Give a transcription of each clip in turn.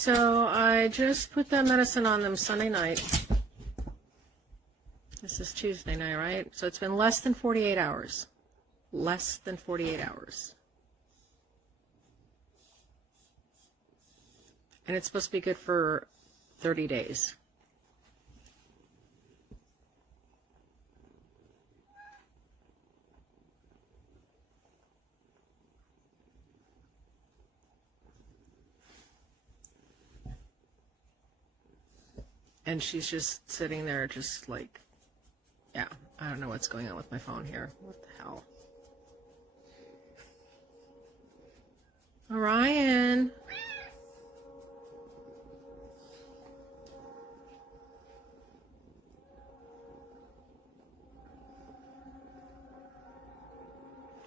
So I just put that medicine on them Sunday night. This is Tuesday night, right? So it's been less than 48 hours. Less than 48 hours. And it's supposed to be good for 30 days. And she's just sitting there just like, yeah, I don't know what's going on with my phone here. What the hell? Orion.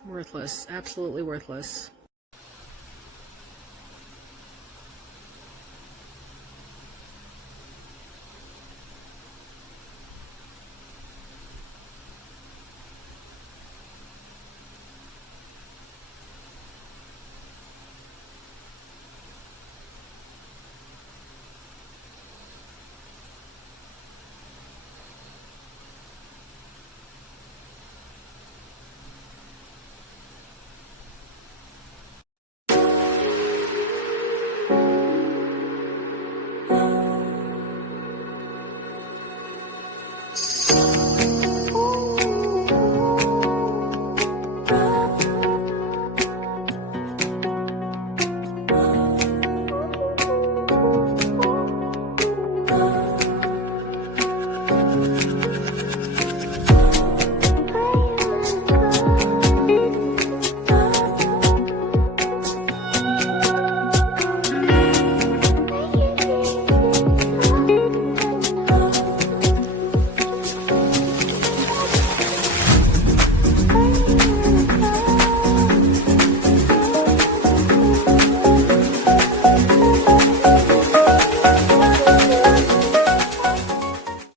Worthless. Absolutely worthless.